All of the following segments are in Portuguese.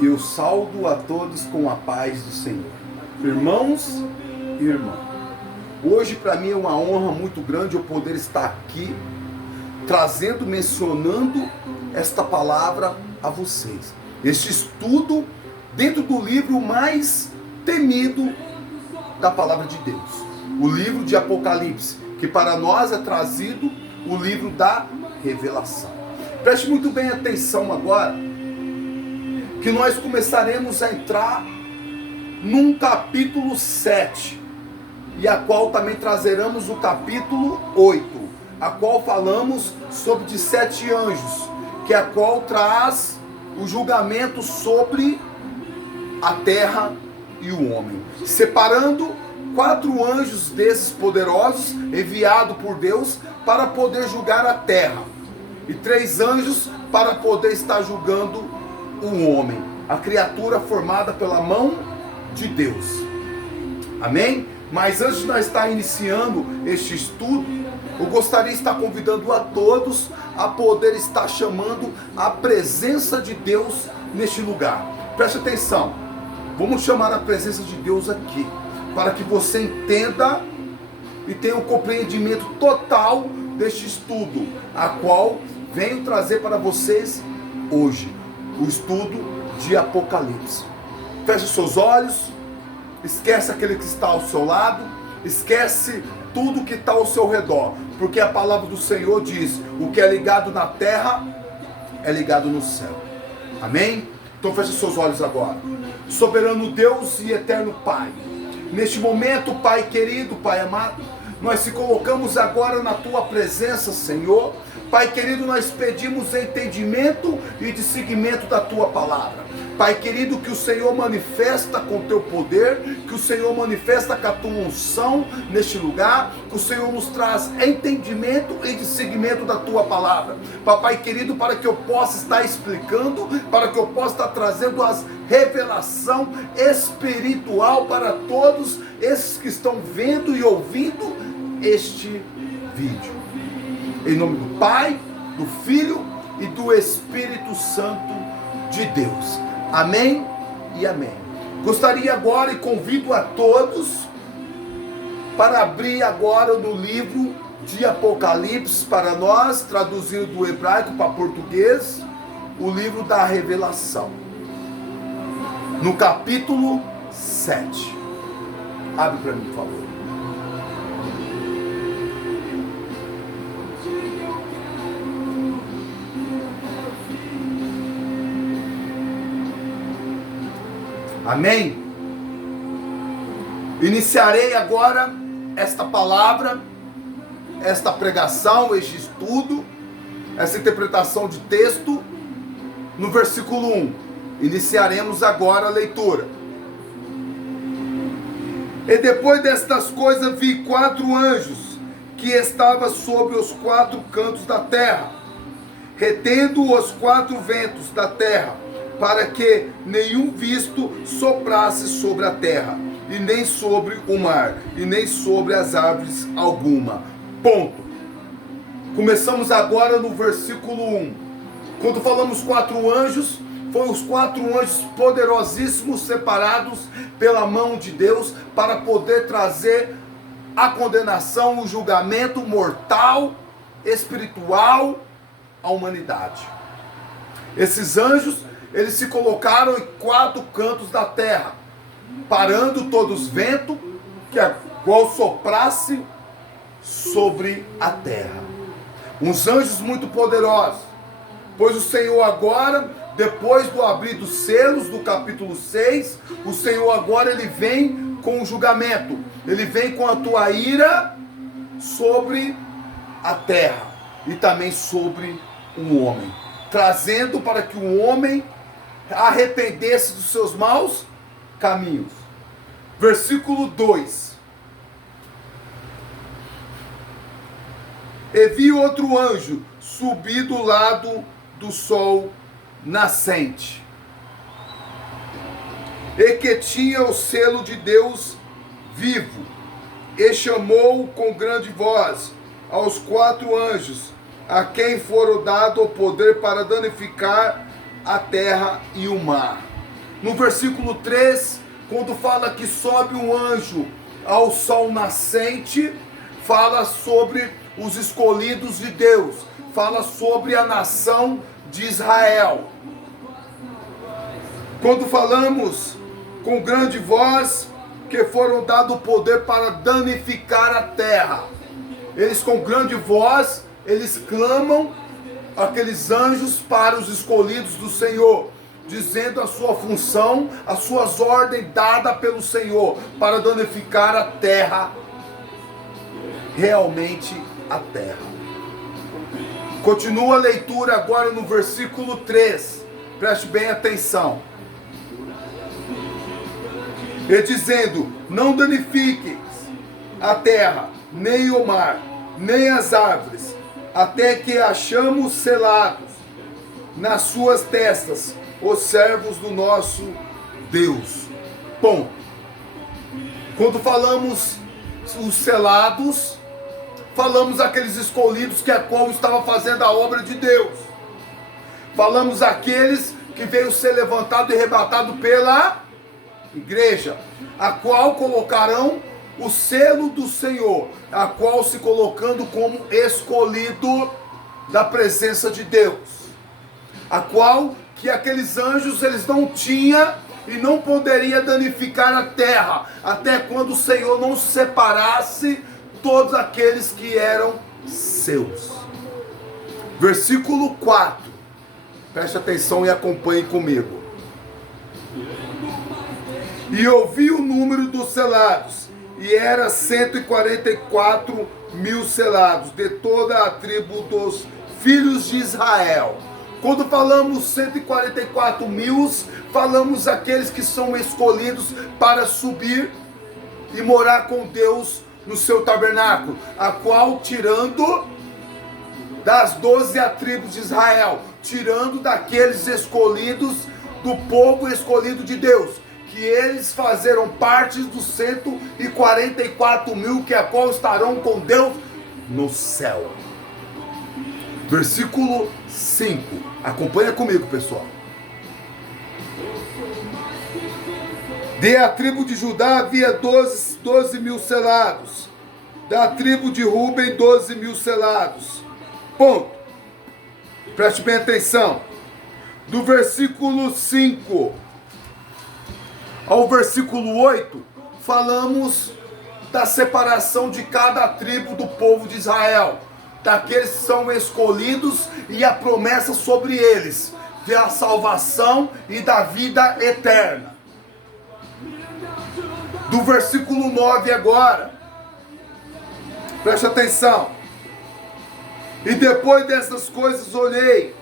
Eu saúdo a todos com a paz do Senhor. Irmãos e irmãs, hoje para mim é uma honra muito grande eu poder estar aqui, mencionando esta palavra a vocês. Este estudo dentro do livro mais temido da palavra de Deus. O livro de Apocalipse, que para nós é trazido o livro da revelação. Preste muito bem atenção agora, que nós começaremos a entrar num capítulo 7, e a qual também trazeremos o capítulo 8, a qual falamos sobre de 7 anjos, que a qual traz o julgamento sobre a terra e o homem, separando 4 anjos desses poderosos, enviados por Deus para poder julgar a terra, e 3 anjos para poder estar julgando o homem, a criatura formada pela mão de Deus. Amém? Mas antes de nós estar iniciando este estudo, eu gostaria de estar convidando a todos a poder estar chamando a presença de Deus neste lugar. Preste atenção, vamos chamar a presença de Deus aqui, para que você entenda e tenha um compreendimento total deste estudo, a qual venho trazer para vocês hoje, o estudo de Apocalipse. Feche seus olhos, esquece aquele que está ao seu lado, esquece tudo que está ao seu redor, porque a palavra do Senhor diz: o que é ligado na terra é ligado no céu. Amém? Então feche seus olhos agora. Soberano Deus e eterno Pai, neste momento, Pai querido, Pai amado, nós se colocamos agora na Tua presença, Senhor. Pai querido, nós pedimos entendimento e discernimento da Tua palavra. Pai querido, que o Senhor manifesta com Teu poder, que o Senhor manifesta com a Tua unção neste lugar, que o Senhor nos traz entendimento e discernimento da Tua palavra. Papai querido, para que eu possa estar explicando, para que eu possa estar trazendo as revelação espiritual para todos esses que estão vendo e ouvindo este vídeo. Em nome do Pai, do Filho e do Espírito Santo de Deus. Amém e amém. Gostaria agora e convido a todos para abrir agora no livro de Apocalipse para nós, traduzindo do hebraico para português, o livro da revelação. No capítulo 7. Abre para mim, por favor. Amém? Iniciarei agora esta palavra, esta pregação, este estudo, essa interpretação de texto no versículo 1. Iniciaremos agora a leitura. E depois destas coisas vi 4 anjos que estavam sobre os 4 cantos da terra, retendo os 4 ventos da terra, para que nenhum visto soprasse sobre a terra, e nem sobre o mar, e nem sobre as árvores alguma. Ponto. Começamos agora no versículo 1. Quando falamos 4 anjos, foram os 4 anjos poderosíssimos separados pela mão de Deus para poder trazer a condenação, o julgamento mortal, espiritual à humanidade. Esses anjos, eles se colocaram em 4 cantos da terra, parando todos os ventos que a qual soprasse sobre a terra. Uns anjos muito poderosos, pois o Senhor agora, depois do abrir dos selos do capítulo 6, o Senhor agora ele vem com o julgamento, ele vem com a tua ira sobre a terra e também sobre o homem, trazendo para que o homem arrependesse dos seus maus caminhos. Versículo 2. E vi outro anjo subir do lado do sol nascente, e que tinha o selo de Deus vivo, e chamou com grande voz aos 4 anjos, a quem foram dado o poder para danificar a terra e o mar, No versículo 3, quando fala que sobe um anjo ao sol nascente, fala sobre os escolhidos de Deus, fala sobre a nação de Israel. Quando falamos com grande voz, que foram dado o poder para danificar a terra. Eles com grande voz, eles clamam aqueles anjos para os escolhidos do Senhor, dizendo a sua função, as suas ordens dadas pelo Senhor, para danificar a terra, realmente a terra. Continua a leitura agora no versículo 3, preste bem atenção. E dizendo, não danifiqueis a terra, nem o mar, nem as árvores, até que achamos selados nas suas testas os servos do nosso Deus. Ponto. Quando falamos os selados, falamos aqueles escolhidos que a qual estava fazendo a obra de Deus. Falamos aqueles que veio ser levantado e arrebatado pela igreja, a qual colocarão o selo do Senhor, a qual se colocando como escolhido da presença de Deus, a qual que aqueles anjos eles não tinham e não poderia danificar a terra, até quando o Senhor não separasse todos aqueles que eram seus. Versículo 4, preste atenção e acompanhe comigo. E ouvi o número dos selados, e era 144 mil selados, de toda a tribo dos filhos de Israel. Quando falamos 144 mil, falamos aqueles que são escolhidos para subir e morar com Deus no seu tabernáculo, a qual tirando das 12 tribos de Israel, tirando daqueles escolhidos, do povo escolhido de Deus, que eles fizeram parte dos 144 mil, que a qual estarão com Deus no céu. Versículo 5. Acompanha comigo, pessoal. Da tribo de Judá havia 12 mil selados. Da tribo de Ruben, 12 mil selados. Ponto. Preste bem atenção. Do versículo 5 ao versículo 8, falamos da separação de cada tribo do povo de Israel, daqueles que são escolhidos e a promessa sobre eles, da salvação e da vida eterna. Do versículo 9 agora, preste atenção. E depois dessas coisas olhei,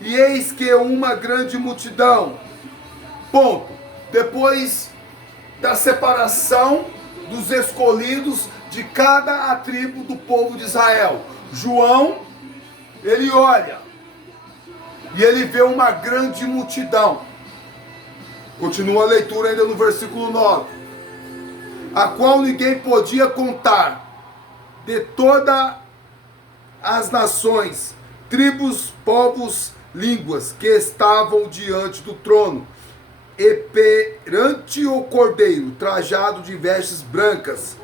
e eis que uma grande multidão. Ponto. Depois da separação dos escolhidos de cada tribo do povo de Israel, João, ele olha e ele vê uma grande multidão. Continua a leitura ainda no versículo 9. A qual ninguém podia contar, de todas as nações, tribos, povos, línguas que estavam diante do trono, e perante o cordeiro, trajado de vestes brancas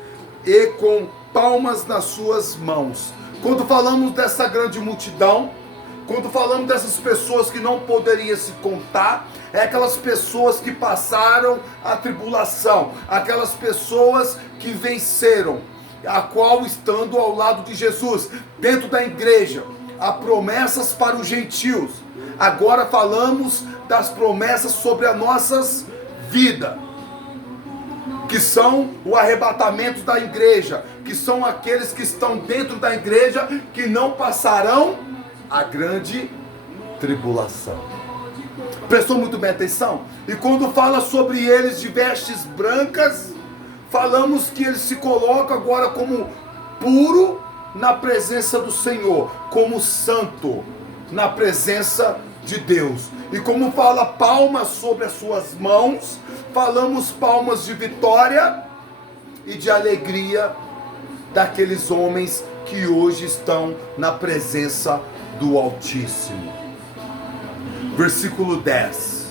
e com palmas nas suas mãos. Quando falamos dessa grande multidão, quando falamos dessas pessoas que não poderiam se contar, é aquelas pessoas que passaram a tribulação, aquelas pessoas que venceram, a qual estando ao lado de Jesus, dentro da igreja, há promessas para os gentios. Agora falamos das promessas sobre as nossas vidas, que são o arrebatamento da igreja, que são aqueles que estão dentro da igreja, que não passarão a grande tribulação. Prestou muito bem atenção? E quando fala sobre eles de vestes brancas, falamos que eles se colocam agora como puro na presença do Senhor, como santo na presença de Deus. E como fala palmas sobre as suas mãos, falamos palmas de vitória e de alegria daqueles homens que hoje estão na presença do Altíssimo. Versículo 10.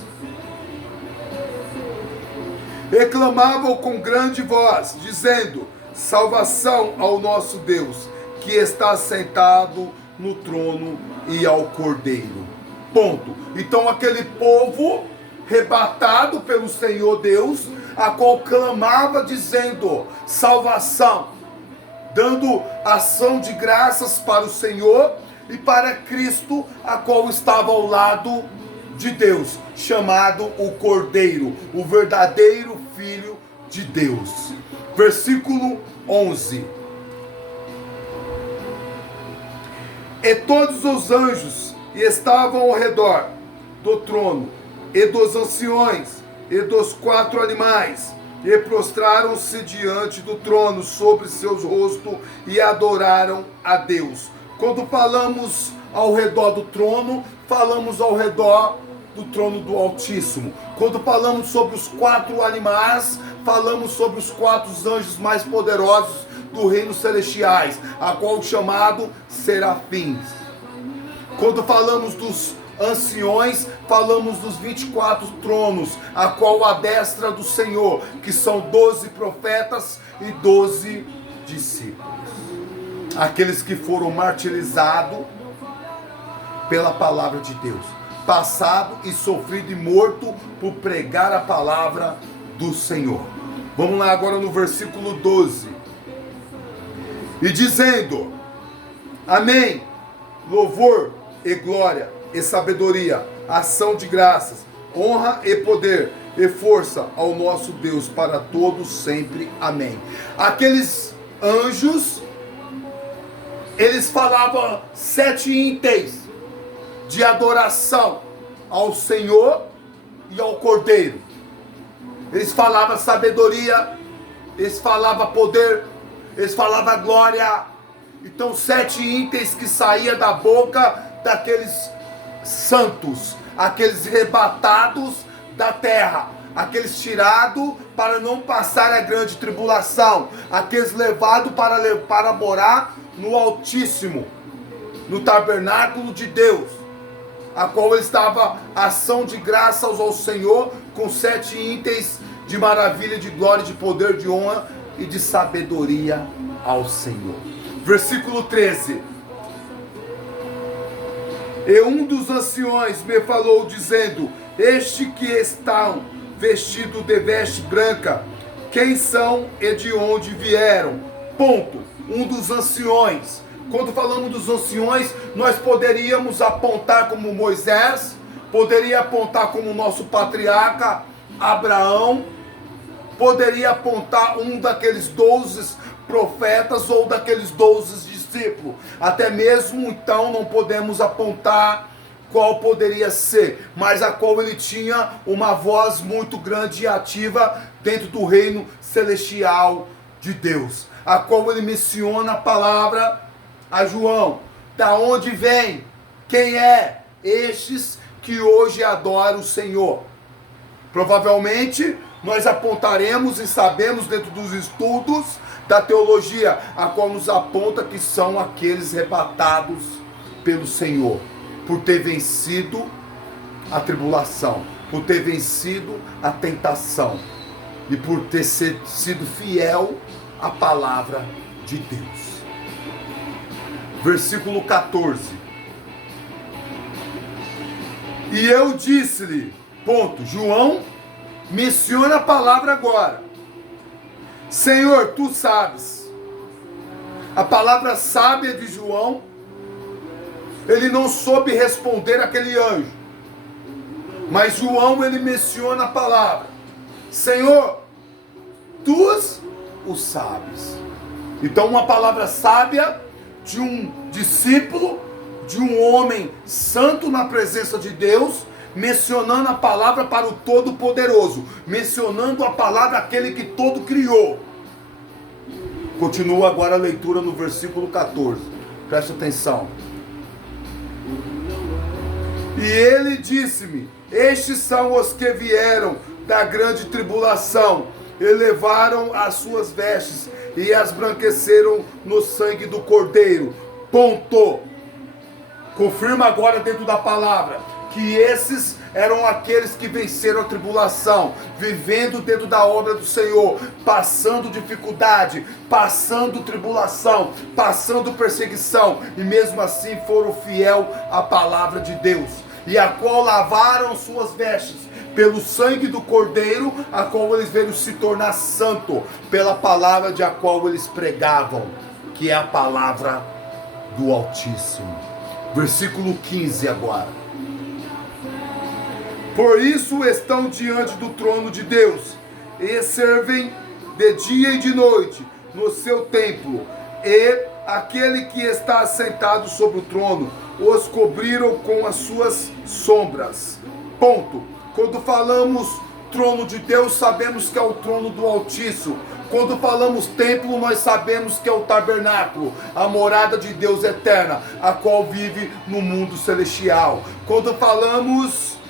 e clamavam com grande voz, dizendo: salvação ao nosso Deus, que está sentado no trono, e ao Cordeiro. Ponto. Então aquele povo arrebatado pelo Senhor Deus, a qual clamava dizendo salvação, dando ação de graças para o Senhor e para Cristo, a qual estava ao lado de Deus, chamado o Cordeiro, o verdadeiro Filho de Deus. Versículo 11. E todos os anjos estavam ao redor do trono, e dos anciões, e dos 4 animais, e prostraram-se diante do trono sobre seus rostos, e adoraram a Deus. Quando falamos ao redor do trono, falamos ao redor do trono do Altíssimo. Quando falamos sobre os 4 animais, falamos sobre os 4 anjos mais poderosos do reino celestiais, a qual chamado serafins. Quando falamos dos anciões, falamos dos 24 tronos, a qual a destra do Senhor, que são 12 profetas e 12 discípulos. Aqueles que foram martirizados pela palavra de Deus, passado e sofrido e morto por pregar a palavra do Senhor. Vamos lá agora no versículo 12. E dizendo: amém, louvor e glória e sabedoria, ação de graças, honra e poder e força ao nosso Deus para todos sempre. Amém. Aqueles anjos, eles falavam 7 itens de adoração ao Senhor e ao Cordeiro. Eles falavam sabedoria, eles falavam poder, eles falavam glória. Então 7 itens que saíam da boca daqueles santos, aqueles arrebatados da terra, aqueles tirados para não passar a grande tribulação, aqueles levados para morar no Altíssimo, no tabernáculo de Deus, a qual estava ação de graças ao Senhor, com 7 itens de maravilha, de glória, de poder, de honra e de sabedoria ao Senhor. Versículo 13. E um dos anciões me falou, dizendo: este que estão vestidos de veste branca, quem são e de onde vieram? Ponto. Um dos anciões. Quando falamos dos anciões, nós poderíamos apontar como Moisés, poderia apontar como nosso patriarca Abraão, poderia apontar um daqueles 12 profetas ou daqueles 12 discípulos. Até mesmo então não podemos apontar qual poderia ser, mas a qual ele tinha uma voz muito grande e ativa dentro do reino celestial de Deus, a qual ele menciona a palavra a João: da onde vem, quem é estes que hoje adoram o Senhor? Provavelmente nós apontaremos e sabemos dentro dos estudos da teologia, a qual nos aponta que são aqueles arrebatados pelo Senhor, por ter vencido a tribulação, por ter vencido a tentação e por ter sido fiel à palavra de Deus. Versículo 14. E eu disse-lhe, ponto, João menciona a palavra agora: Senhor, tu sabes. A palavra sábia de João, ele não soube responder aquele anjo, mas João, ele menciona a palavra: Senhor, tu o sabes. Então uma palavra sábia de um discípulo, de um homem santo na presença de Deus, mencionando a palavra para o Todo-Poderoso, mencionando a palavra aquele que todo criou. Continua agora a leitura no versículo 14, preste atenção. E ele disse-me: estes são os que vieram da grande tribulação, e levaram as suas vestes e as branqueceram no sangue do Cordeiro. Ponto. Confirma agora dentro da palavra que esses eram aqueles que venceram a tribulação, vivendo dentro da obra do Senhor, passando dificuldade, passando tribulação, passando perseguição, e mesmo assim foram fiel à palavra de Deus, e a qual lavaram suas vestes pelo sangue do Cordeiro, a qual eles veio se tornar santo, pela palavra de a qual eles pregavam, que é a palavra do Altíssimo. Versículo 15 agora. Por isso estão diante do trono de Deus, e servem de dia e de noite no seu templo, e aquele que está assentado sobre o trono os cobriram com as suas sombras. Ponto. Quando falamos trono de Deus, sabemos que é o trono do Altíssimo. Quando falamos templo, nós sabemos que é o tabernáculo, a morada de Deus eterna, a qual vive no mundo celestial. Quando falamos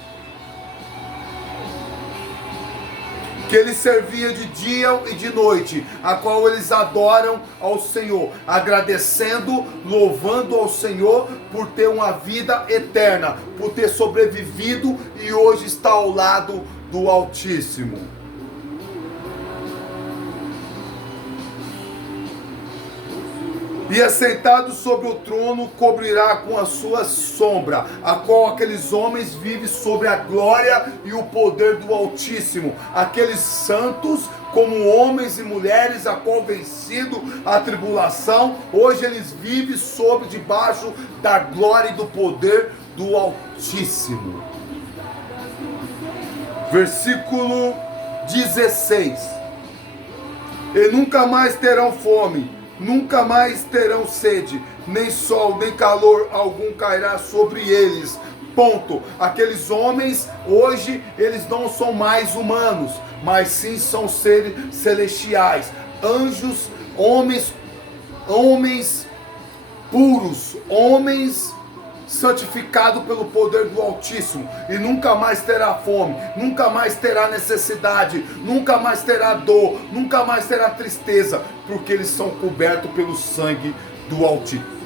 que ele servia de dia e de noite, a qual eles adoram ao Senhor, agradecendo, louvando ao Senhor por ter uma vida eterna, por ter sobrevivido e hoje está ao lado do Altíssimo. E assentado sobre o trono cobrirá com a sua sombra, a qual aqueles homens vivem sobre a glória e o poder do Altíssimo. Aqueles santos, como homens e mulheres, a qual vencido a tribulação, hoje eles vivem sob debaixo da glória e do poder do Altíssimo. Versículo 16. E nunca mais terão fome, nunca mais terão sede, nem sol, nem calor algum cairá sobre eles. Ponto. Aqueles homens, hoje, eles não são mais humanos, mas sim são seres celestiais, anjos, homens puros, homens santificados pelo poder do Altíssimo, e nunca mais terá fome, nunca mais terá necessidade, nunca mais terá dor, nunca mais terá tristeza, porque eles são cobertos pelo sangue do Altíssimo.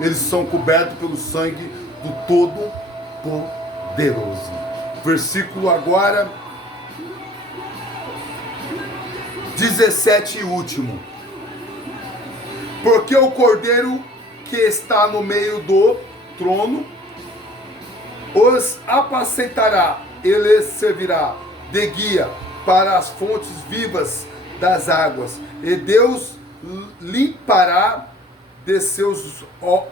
Eles são cobertos pelo sangue do Todo-Poderoso. Versículo agora 17 e último. Porque o Cordeiro que está no meio do trono os apacentará, ele servirá de guia para as fontes vivas das águas, e Deus limpará de seus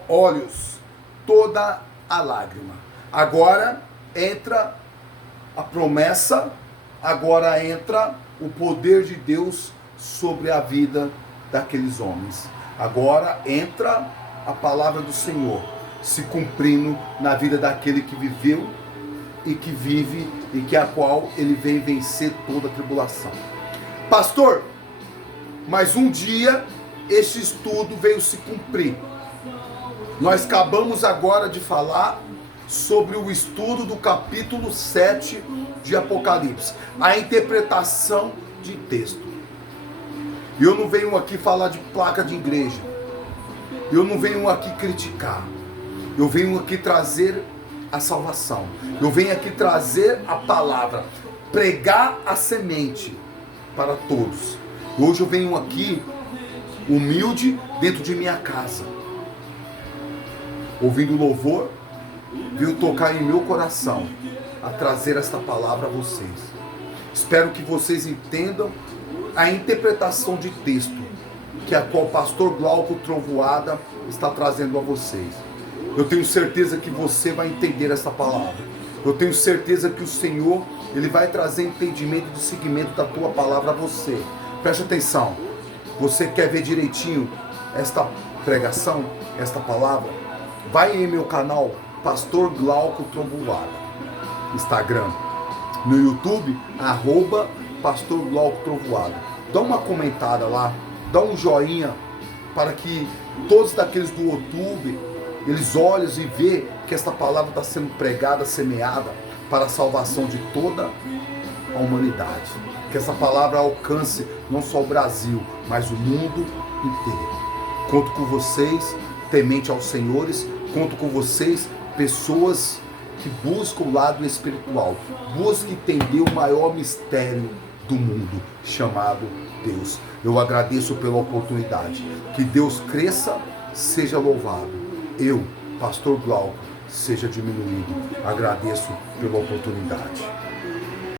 olhos toda a lágrima. Agora entra a promessa, agora entra o poder de Deus sobre a vida daqueles homens. Agora entra a palavra do Senhor se cumprindo na vida daquele que viveu e que vive e que a qual ele vem vencer toda a tribulação. Pastor, mas um dia este estudo veio se cumprir. Nós acabamos agora de falar sobre o estudo do capítulo 7 de Apocalipse, a interpretação de texto. E eu não venho aqui falar de placa de igreja, eu não venho aqui criticar, eu venho aqui trazer a salvação, eu venho aqui trazer a palavra, pregar a semente para todos. Hoje eu venho aqui humilde dentro de minha casa, ouvindo louvor, veio tocar em meu coração a trazer esta palavra a vocês. Espero que vocês entendam a interpretação de texto que a qual o pastor Glauco Trovoada está trazendo a vocês. Eu tenho certeza que você vai entender essa palavra. Eu tenho certeza que o Senhor, Ele vai trazer entendimento do seguimento da tua palavra a você. Preste atenção. Você quer ver direitinho esta pregação, esta palavra? Vai em meu canal, Pastor Glauco Trovoada, Instagram. No YouTube, @Pastor Glauco Trovoada. Dá uma comentada lá, dá um joinha, para que todos daqueles do YouTube, eles olhem e vejam que esta palavra está sendo pregada, semeada, para a salvação de toda a humanidade. Que essa palavra alcance não só o Brasil, mas o mundo inteiro. Conto com vocês, temente aos senhores, conto com vocês, pessoas que busca o lado espiritual, busca entender o maior mistério do mundo, chamado Deus. Eu agradeço pela oportunidade. Que Deus cresça, seja louvado. Eu, Pastor Glauco, seja diminuído. Agradeço pela oportunidade.